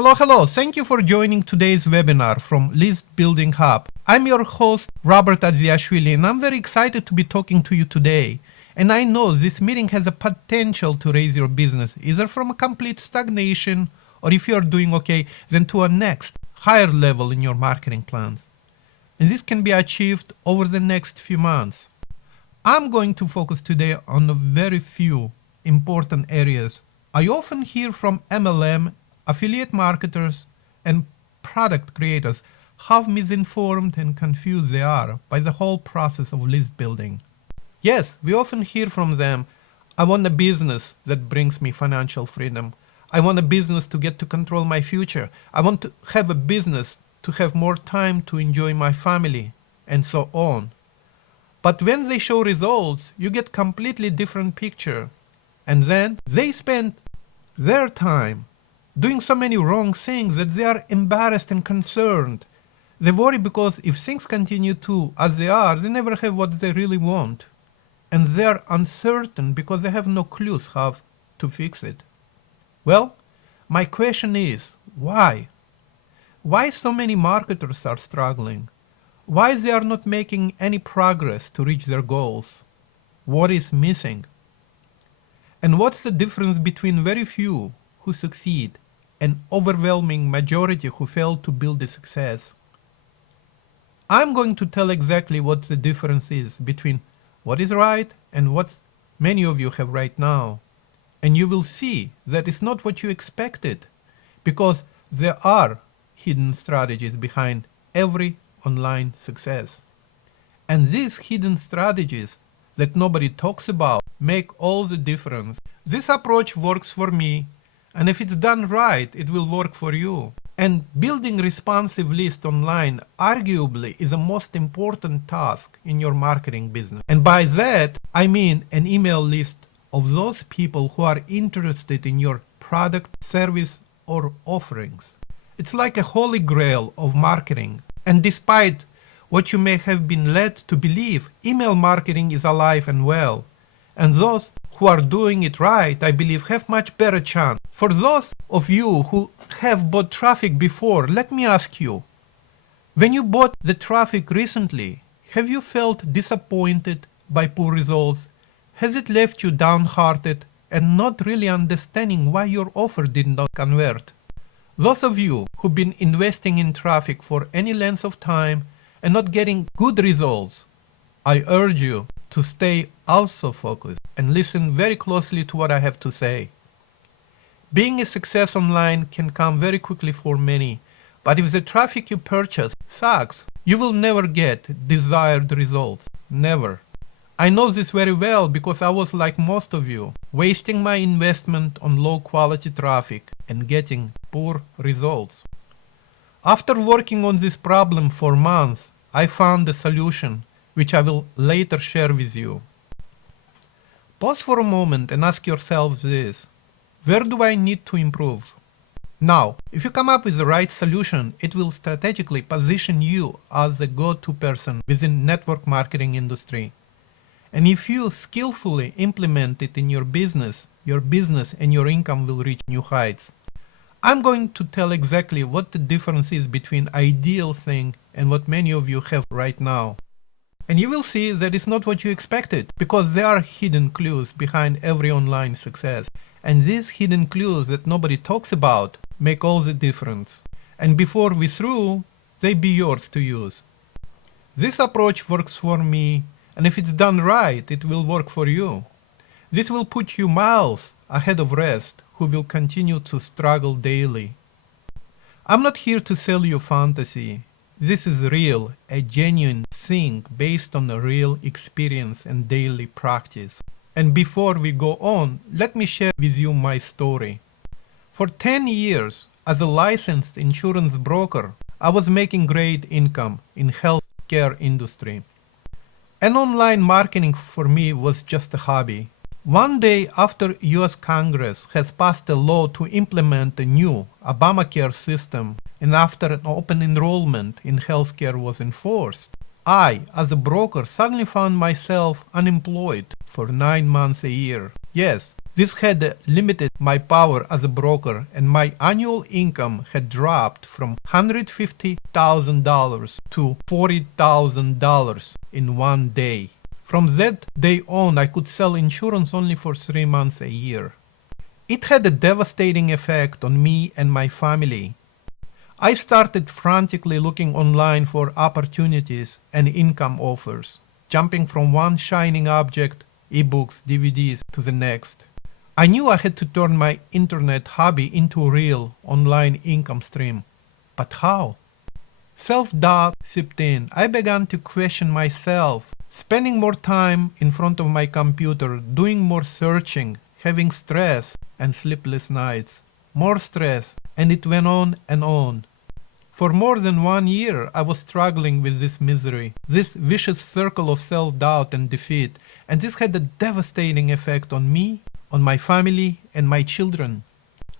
Hello. Thank you for joining today's webinar from List Building Hub. I'm your host, Robert Adziashvili, and I'm very excited to be talking to you today. And I know this meeting has a potential to raise your business, either from a complete stagnation, or if you're doing okay, then to a next, higher level in your marketing plans. And this can be achieved over the next few months. I'm going to focus today on a very few important areas I often hear from MLM, affiliate marketers, and product creators how misinformed and confused they are by the whole process of list building. Yes, we often hear from them, I want a business that brings me financial freedom. I want a business to get to control my future. I want to have a business to have more time to enjoy my family, and so on. But when they show results, you get completely different picture. And then they spend their time doing so many wrong things that they are embarrassed and concerned. They worry because if things continue to as they are, they never have what they really want. And they are uncertain because they have no clues how to fix it. Well, my question is, why? Why so many marketers are struggling? Why they are not making any progress to reach their goals? What is missing? And what's the difference between very few who succeed and overwhelming majority who fail to build a success? I'm going to tell exactly what the difference is between what is right and what many of you have right now. And you will see that it's not what you expected, because there are hidden strategies behind every online success. And these hidden strategies that nobody talks about make all the difference. This approach works for me, and if it's done right, it will work for you. And building responsive list online arguably is the most important task in your marketing business. And by that, I mean an email list of those people who are interested in your product, service, or offerings. It's like a holy grail of marketing. And despite what you may have been led to believe, email marketing is alive and well. And those who are doing it right, I believe, have much better chance. For those of you who have bought traffic before, let me ask you, when you bought the traffic recently, have you felt disappointed by poor results? Has it left you downhearted and not really understanding why your offer did not convert? Those of you who've been investing in traffic for any length of time and not getting good results, I urge you to stay also focused and listen very closely to what I have to say. Being a success online can come very quickly for many, but if the traffic you purchase sucks, you will never get desired results. Never. I know this very well because I was like most of you, wasting my investment on low quality traffic and getting poor results. After working on this problem for months, I found a solution which I will later share with you. Pause for a moment and ask yourself this: where do I need to improve? Now, if you come up with the right solution, it will strategically position you as the go-to person within network marketing industry. And if you skillfully implement it in your business and your income will reach new heights. I'm going to tell exactly what the difference is between ideal thing and what many of you have right now. And you will see that it's not what you expected, because there are hidden clues behind every online success. And these hidden clues that nobody talks about make all the difference. And before we're through, they be yours to use. This approach works for me, and if it's done right, it will work for you. This will put you miles ahead of rest who will continue to struggle daily. I'm not here to sell you fantasy. This is real, a genuine thing based on a real experience and daily practice. And before we go on, let me share with you my story. For 10 years, as a licensed insurance broker, I was making great income in healthcare industry. And online marketing for me was just a hobby. One day after US Congress has passed a law to implement a new Obamacare system, and after an open enrollment in healthcare was enforced, I, as a broker, suddenly found myself unemployed for 9 months a year. Yes, This had limited my power as a broker, and my annual income had dropped from $150,000 to $40,000 in one day. From that day on, I could sell insurance only for 3 months a year. It had a devastating effect on me and my family. I started frantically looking online for opportunities and income offers, jumping from one shining object, ebooks, DVDs, to the next. I knew I had to turn my internet hobby into a real online income stream. But how? Self-doubt seeped in. I began to question myself, spending more time in front of my computer, doing more searching, having stress and sleepless nights. More stress, and it went on and on. For more than 1 year, I was struggling with this misery, this vicious circle of self-doubt and defeat, and this had a devastating effect on me, on my family, and my children.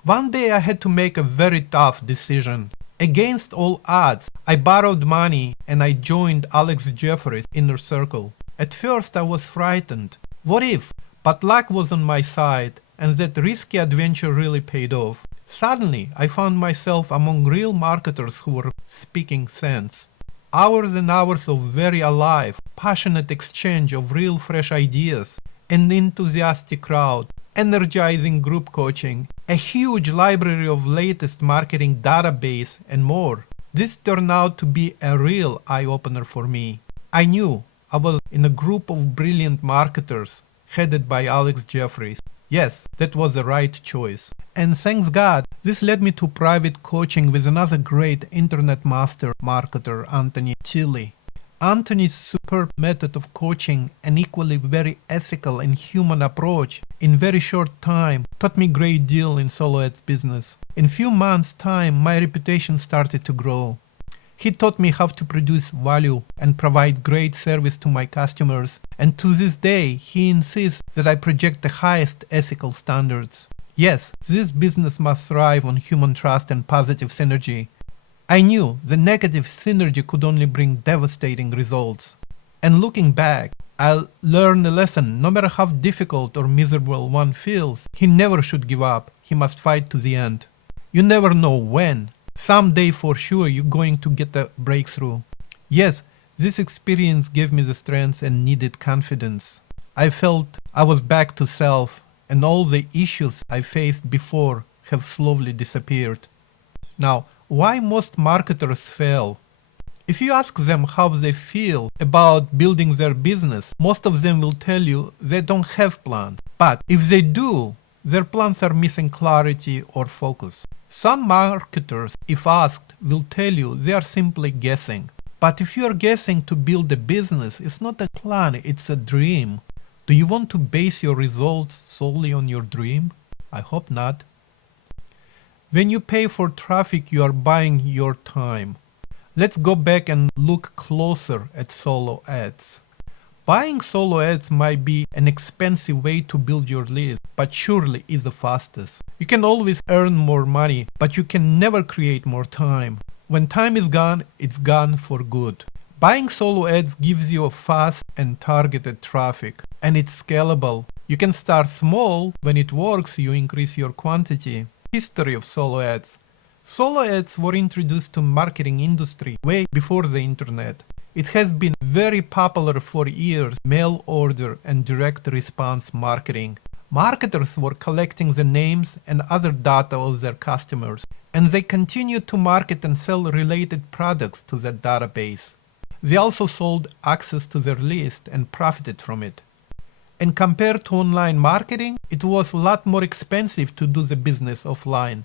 One day I had to make a very tough decision. Against all odds, I borrowed money and I joined Adziashvili's inner circle. At first I was frightened. What if? But luck was on my side, and that risky adventure really paid off. Suddenly, I found myself among real marketers who were speaking sense. Hours and hours of very alive, passionate exchange of real fresh ideas, an enthusiastic crowd, energizing group coaching, a huge library of latest marketing database, and more. This turned out to be a real eye-opener for me. I knew I was in a group of brilliant marketers headed by Adziashvili. Yes, that was the right choice. And thanks God, this led me to private coaching with another great internet master marketer, Adziashvili. Anthony's superb method of coaching, an equally very ethical and human approach, in very short time, taught me a great deal in solo ads business. In few months' time, my reputation started to grow. He taught me how to produce value and provide great service to my customers, and to this day, he insists that I project the highest ethical standards. Yes, this business must thrive on human trust and positive synergy. I knew the negative synergy could only bring devastating results. And looking back, I learned a lesson. No matter how difficult or miserable one feels, he never should give up. He must fight to the end. You never know when. Someday for sure you're going to get a breakthrough. Yes, this experience gave me the strength and needed confidence. I felt I was back to self, and all the issues I faced before have slowly disappeared. Now, why most marketers fail? If you ask them how they feel about building their business, most of them will tell you they don't have plans. But if they do, their plans are missing clarity or focus. Some marketers, if asked, will tell you they are simply guessing. But if you are guessing to build a business, it's not a plan, it's a dream. Do you want to base your results solely on your dream? I hope not. When you pay for traffic, you are buying your time. Let's go back and look closer at solo ads. Buying solo ads might be an expensive way to build your list, but surely is the fastest. You can always earn more money, but you can never create more time. When time is gone, it's gone for good. Buying solo ads gives you a fast and targeted traffic, and it's scalable. You can start small. When it works, you increase your quantity. History of solo ads. Solo ads were introduced to marketing industry way before the internet. It has been very popular for years, mail order and direct response marketing. Marketers were collecting the names and other data of their customers, and they continued to market and sell related products to that database. They also sold access to their list and profited from it. And compared to online marketing, it was a lot more expensive to do the business offline.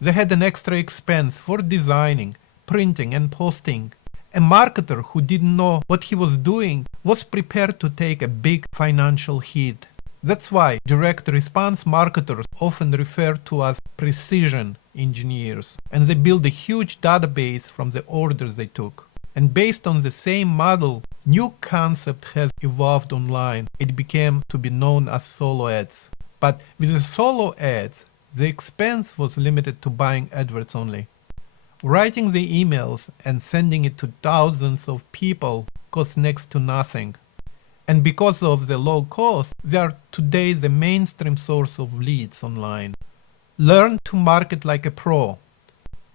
They had an extra expense for designing, printing and posting. A marketer who didn't know what he was doing was prepared to take a big financial hit. That's why direct response marketers often referred to as precision engineers, and they built a huge database from the orders they took. And based on the same model, new concept has evolved online. It became to be known as solo ads. But with the solo ads, the expense was limited to buying adverts only. Writing the emails and sending it to thousands of people cost next to nothing. And because of the low cost, they are today the mainstream source of leads online. Learn to market like a pro.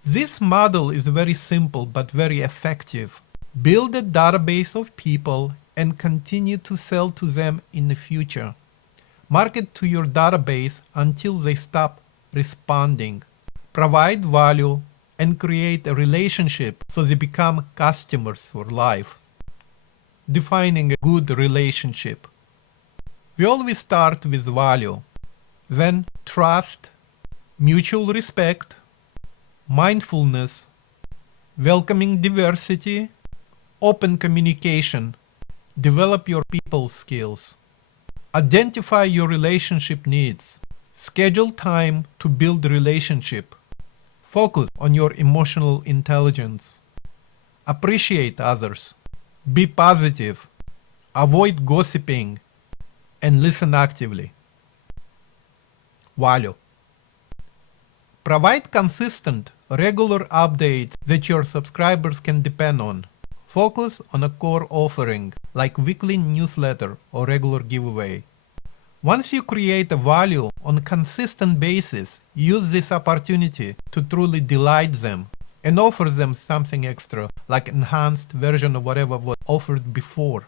This model is very simple but very effective. Build a database of people and continue to sell to them in the future. Market to your database until they stop responding. Provide value and create a relationship so they become customers for life. Defining a good relationship. We always start with value, then trust, mutual respect, mindfulness, welcoming diversity, open communication. Develop your people skills. Identify your relationship needs. Schedule time to build relationship. Focus on your emotional intelligence. Appreciate others. Be positive. Avoid gossiping. And listen actively. Value. Provide consistent, regular updates that your subscribers can depend on. Focus on a core offering, like weekly newsletter or regular giveaway. Once you create a value on a consistent basis, use this opportunity to truly delight them and offer them something extra, like enhanced version of whatever was offered before.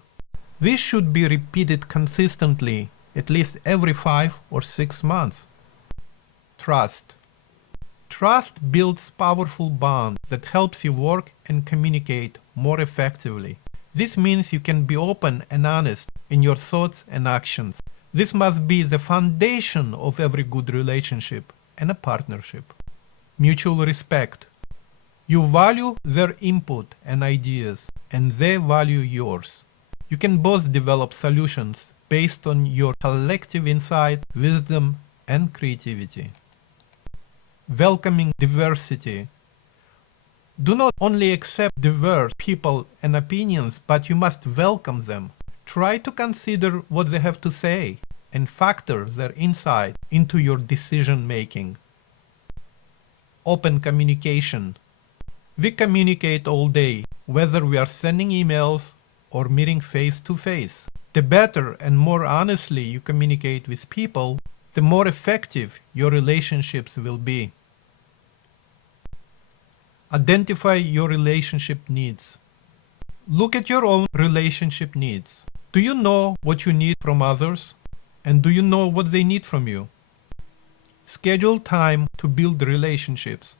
This should be repeated consistently, at least every 5 or 6 months. Trust. Trust builds powerful bond that helps you work and communicate more effectively. This means you can be open and honest in your thoughts and actions. This must be the foundation of every good relationship and a partnership. Mutual respect. You value their input and ideas, and they value yours. You can both develop solutions based on your collective insight, wisdom, and creativity. Welcoming diversity. Do not only accept diverse people and opinions, but you must welcome them. Try to consider what they have to say and factor their insight into your decision making. Open communication. We communicate all day, whether we are sending emails or meeting face to face. The better and more honestly you communicate with people, the more effective your relationships will be. Identify your relationship needs. Look at your own relationship needs. Do you know what you need from others? And do you know what they need from you? Schedule time to build relationships.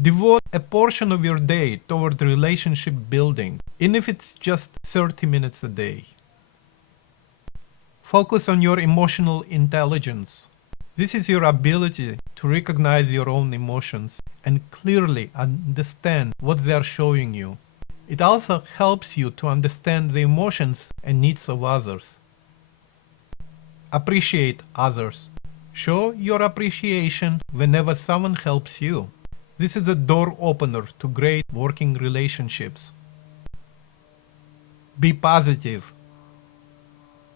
Devote a portion of your day toward relationship building, even if it's just 30 minutes a day. Focus on your emotional intelligence. This is your ability to recognize your own emotions and clearly understand what they are showing you. It also helps you to understand the emotions and needs of others. Appreciate others. Show your appreciation whenever someone helps you. This is a door opener to great working relationships. Be positive.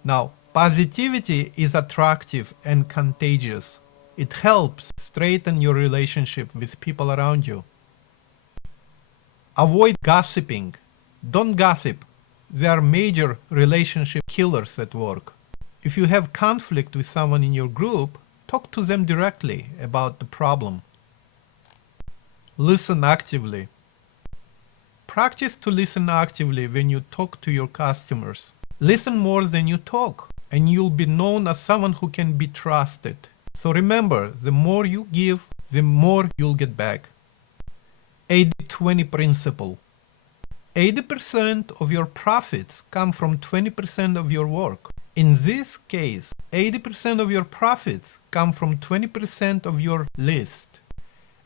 Now, positivity is attractive and contagious. It helps strengthen your relationship with people around you. Avoid gossiping. Don't gossip. They are major relationship killers at work. If you have conflict with someone in your group, talk to them directly about the problem. Listen actively. Practice to listen actively when you talk to your customers. Listen more than you talk, and you'll be known as someone who can be trusted. So remember, the more you give, the more you'll get back. 80-20 principle. 80% of your profits come from 20% of your work. In this case, 80% of your profits come from 20% of your list.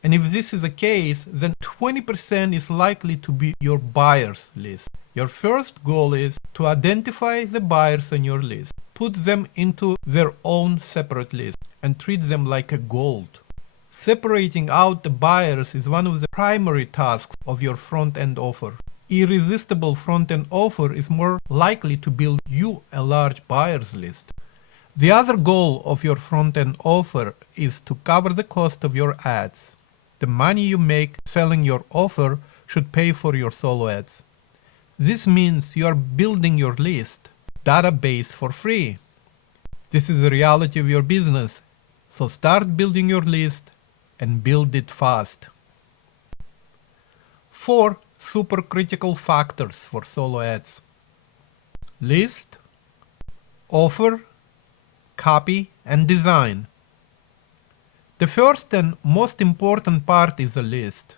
And if this is the case, then 20% is likely to be your buyers list. Your first goal is to identify the buyers on your list. Put them into their own separate list and treat them like a gold. Separating out the buyers is one of the primary tasks of your front-end offer. Irresistible front-end offer is more likely to build you a large buyers list. The other goal of your front-end offer is to cover the cost of your ads. The money you make selling your offer should pay for your solo ads. This means you are building your list, database for free. This is the reality of your business, so start building your list and build it fast. 4 super critical factors for solo ads: list, offer, copy, and design. The first and most important part is the list.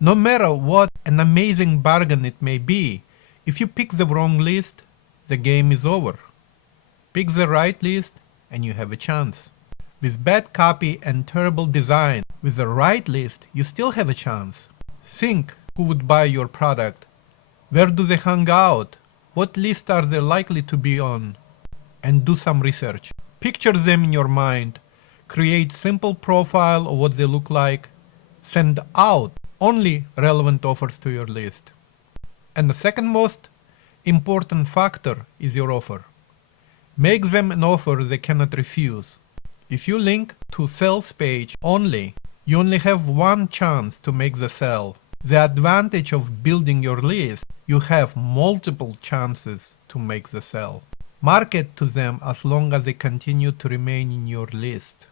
No matter what an amazing bargain it may be, if you pick the wrong list, the game is over. Pick the right list and you have a chance. With bad copy and terrible design, with the right list, you still have a chance. Think who would buy your product. Where do they hang out? What list are they likely to be on? And do some research. Picture them in your mind. Create simple profile of what they look like. Send out only relevant offers to your list. And the second most important factor is your offer. Make them an offer they cannot refuse. If you link to sales page only, you only have one chance to make the sale. The advantage of building your list, you have multiple chances to make the sale. Market to them as long as they continue to remain in your list.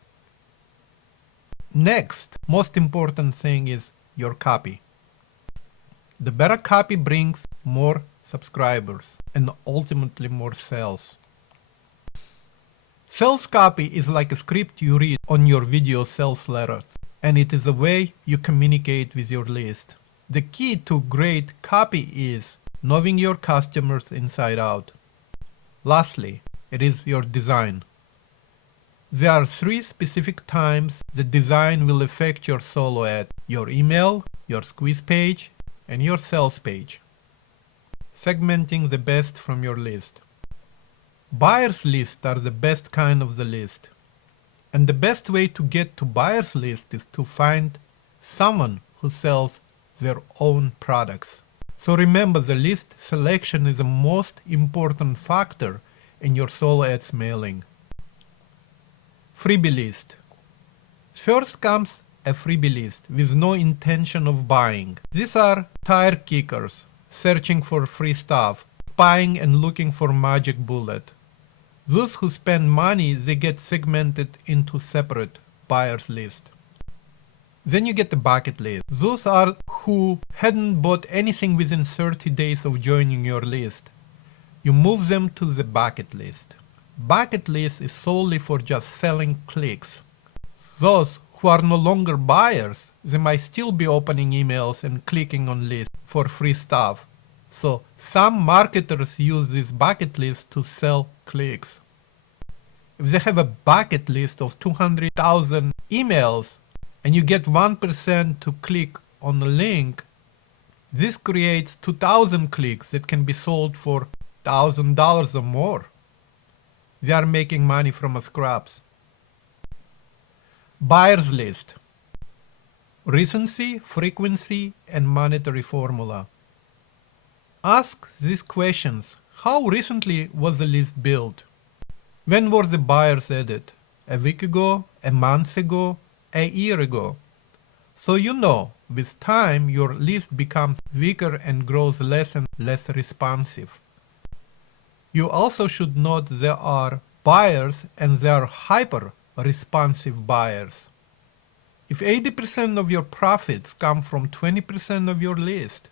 Next, most important thing is your copy. The better copy brings more subscribers and ultimately more sales. Sales copy is like a script you read on your video sales letters, and it is the way you communicate with your list. The key to great copy is knowing your customers inside out. Lastly, it is your design. There are 3 specific times the design will affect your solo ad: your email, your squeeze page, and your sales page. Segmenting the best from your list. Buyers list are the best kind of the list. And the best way to get to buyers list is to find someone who sells their own products. So remember, the list selection is the most important factor in your solo ads mailing. Freebie list. First comes a freebie list with no intention of buying. These are tire kickers, searching for free stuff, spying and looking for magic bullet. Those who spend money, they get segmented into separate buyers list. Then you get the bucket list. Those are who hadn't bought anything within 30 days of joining your list. You move them to the bucket list. Bucket list is solely for just selling clicks. Those who are no longer buyers, they might still be opening emails and clicking on lists for free stuff. So some marketers use this bucket list to sell clicks. If they have a bucket list of 200,000 emails and you get 1% to click on a link, this creates 2,000 clicks that can be sold for $1,000 or more. They are making money from scraps. Buyers list. Recency, frequency, and monetary formula. Ask these questions. How recently was the list built? When were the buyers added? A week ago? A month ago? A year ago? So you know, with time your list becomes weaker and grows less and less responsive. You also should note there are buyers and there are hyper responsive buyers. If 80% of your profits come from 20% of your list,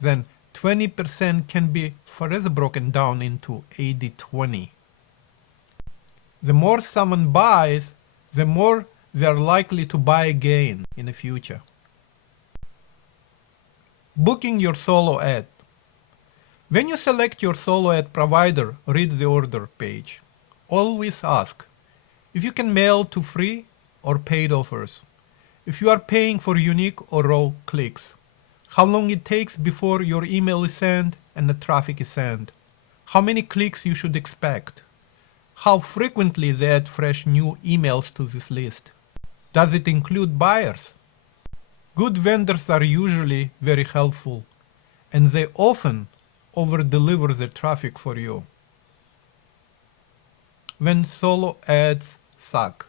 then 20% can be further broken down into 80-20. The more someone buys, the more they are likely to buy again in the future. Booking your solo ad. When you select your solo ad provider, read the order page. Always ask if you can mail to free or paid offers, if you are paying for unique or raw clicks, how long it takes before your email is sent and the traffic is sent, how many clicks you should expect, how frequently they add fresh new emails to this list. Does it include buyers? Good vendors are usually very helpful, and they often over-deliver the traffic for you. When solo ads suck.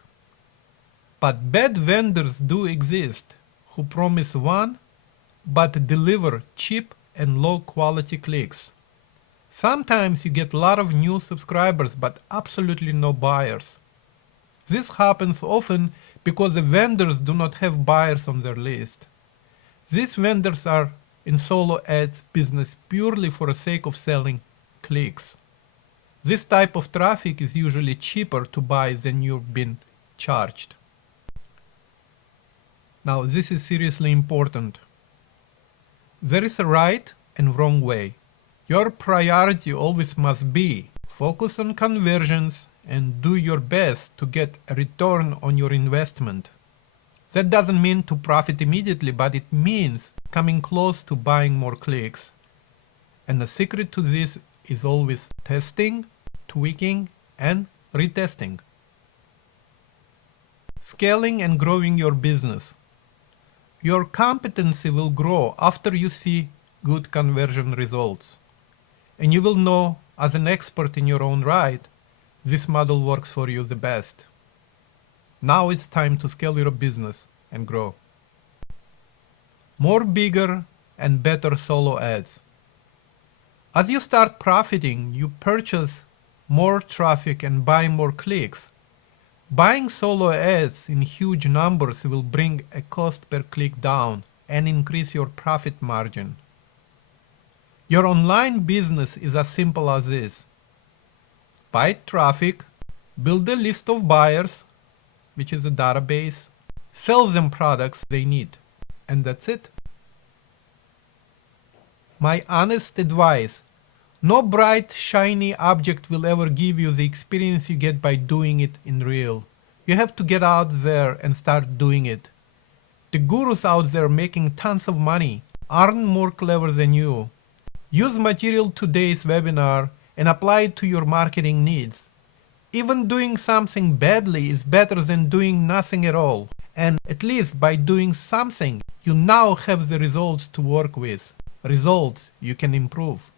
But bad vendors do exist who promise one but deliver cheap and low quality clicks. Sometimes you get a lot of new subscribers but absolutely no buyers. This happens often because the vendors do not have buyers on their list. These vendors are in solo ads business purely for the sake of selling clicks. This type of traffic is usually cheaper to buy than you've been charged. Now, this is seriously important. There is a right and wrong way. Your priority always must be focus on conversions and do your best to get a return on your investment. That doesn't mean to profit immediately, but it means coming close to buying more clicks. And the secret to this is always testing, tweaking, and retesting. Scaling and growing your business. Your competency will grow after you see good conversion results. And you will know, as an expert in your own right, this model works for you the best. Now it's time to scale your business and grow. More bigger and better solo ads. As you start profiting, you purchase more traffic and buy more clicks. Buying solo ads in huge numbers will bring a cost per click down and increase your profit margin. Your online business is as simple as this. Buy traffic, build a list of buyers, which is a database, sell them products they need, and that's it. My honest advice: no bright, shiny object will ever give you the experience you get by doing it in real. You have to get out there and start doing it. The gurus out there making tons of money aren't more clever than you. Use material today's webinar and apply it to your marketing needs. Even doing something badly is better than doing nothing at all. And at least by doing something, you now have the results to work with. Results you can improve.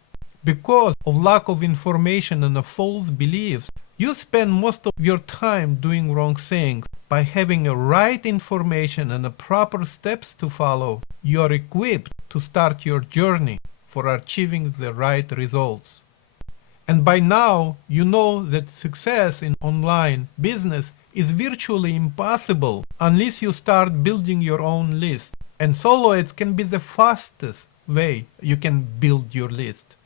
Because of lack of information and of false beliefs, you spend most of your time doing wrong things. By having a right information and the proper steps to follow, you are equipped to start your journey for achieving the right results. And by now, you know that success in online business is virtually impossible unless you start building your own list. And solo ads can be the fastest way you can build your list.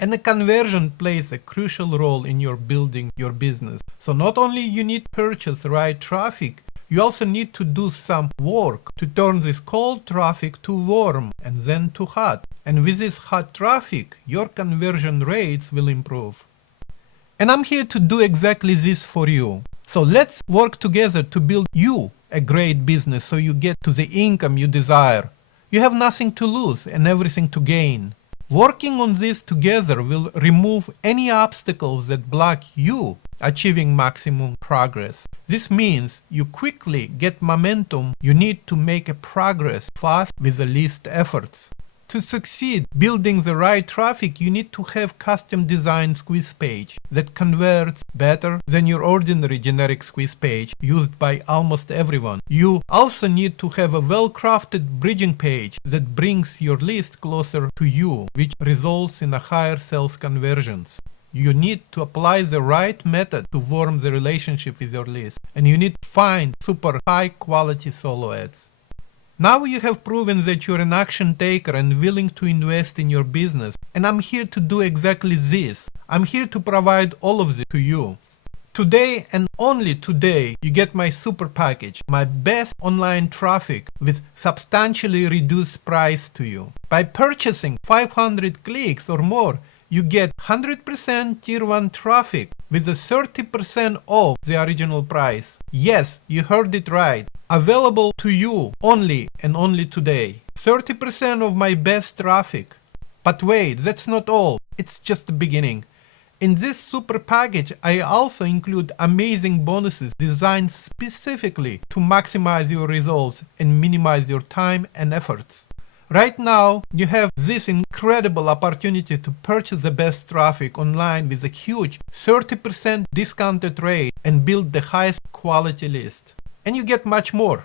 And the conversion plays a crucial role in your building your business. So not only you need to purchase the right traffic, you also need to do some work to turn this cold traffic to warm and then to hot. And with this hot traffic, your conversion rates will improve. And I'm here to do exactly this for you. So let's work together to build you a great business so you get to the income you desire. You have nothing to lose and everything to gain. Working on this together will remove any obstacles that block you achieving maximum progress. This means you quickly get momentum you need to make a progress fast with the least efforts. To succeed building the right traffic, you need to have custom designed squeeze page that converts better than your ordinary generic squeeze page used by almost everyone. You also need to have a well-crafted bridging page that brings your list closer to you, which results in a higher sales conversions. You need to apply the right method to warm the relationship with your list, and you need to find super high quality solo ads. Now you have proven that you're an action taker and willing to invest in your business, and I'm here to do exactly this. I'm here to provide all of this to you. Today and only today, you get my super package, my best online traffic with substantially reduced price to you. By purchasing 500 clicks or more, you get 100% tier 1 traffic with a 30% off the original price. Yes, you heard it right. Available to you only and only today. 30% of my best traffic. But wait, that's not all. It's just the beginning. In this super package, I also include amazing bonuses designed specifically to maximize your results and minimize your time and efforts. Right now, you have this incredible opportunity to purchase the best traffic online with a huge 30% discounted rate and build the highest quality list. And you get much more.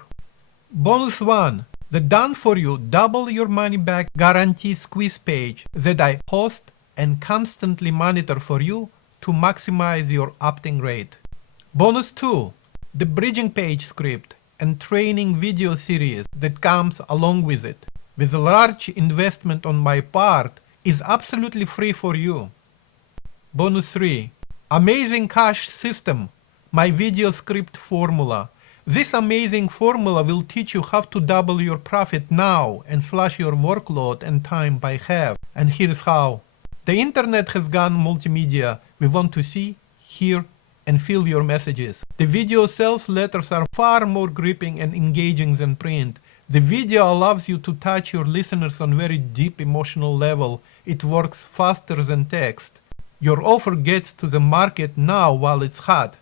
Bonus 1. The done for you double your money back guarantee squeeze page that I host and constantly monitor for you to maximize your opt-in rate. Bonus 2. The bridging page script and training video series that comes along with it, with a large investment on my part, is absolutely free for you. Bonus 3. Amazing cash system, my video script formula. This amazing formula will teach you how to double your profit now and slash your workload and time by half. And here's how. The internet has gone multimedia. We want to see, hear, and feel your messages. The video sales letters are far more gripping and engaging than print. The video allows you to touch your listeners on very deep emotional level. It works faster than text. Your offer gets to the market now while it's hot.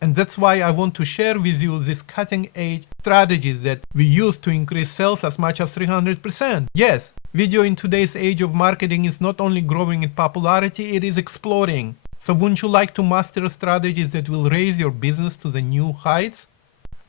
And that's why I want to share with you this cutting-edge strategy that we use to increase sales as much as 300%. Yes, video in today's age of marketing is not only growing in popularity, it is exploding. So wouldn't you like to master strategies that will raise your business to the new heights?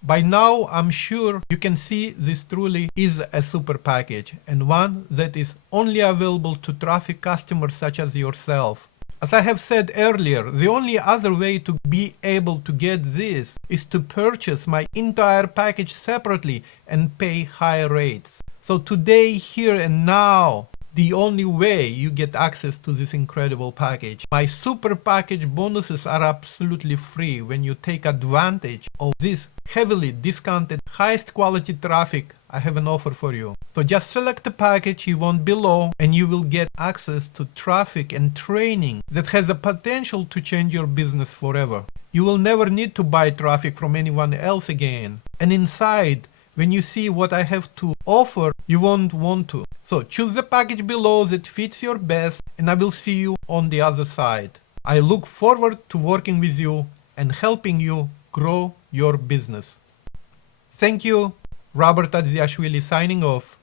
By now, I'm sure you can see this truly is a super package, and one that is only available to traffic customers such as yourself. As I have said earlier, the only other way to be able to get this is to purchase my entire package separately and pay higher rates. So today, here and now, the only way you get access to this incredible package. My super package bonuses are absolutely free when you take advantage of this heavily discounted, highest quality traffic. I have an offer for you. So just select the package you want below and you will get access to traffic and training that has the potential to change your business forever. You will never need to buy traffic from anyone else again. And inside, when you see what I have to offer, you won't want to. So choose the package below that fits your best, and I will see you on the other side. I look forward to working with you and helping you grow your business. Thank you. Robert Adziashvili signing off.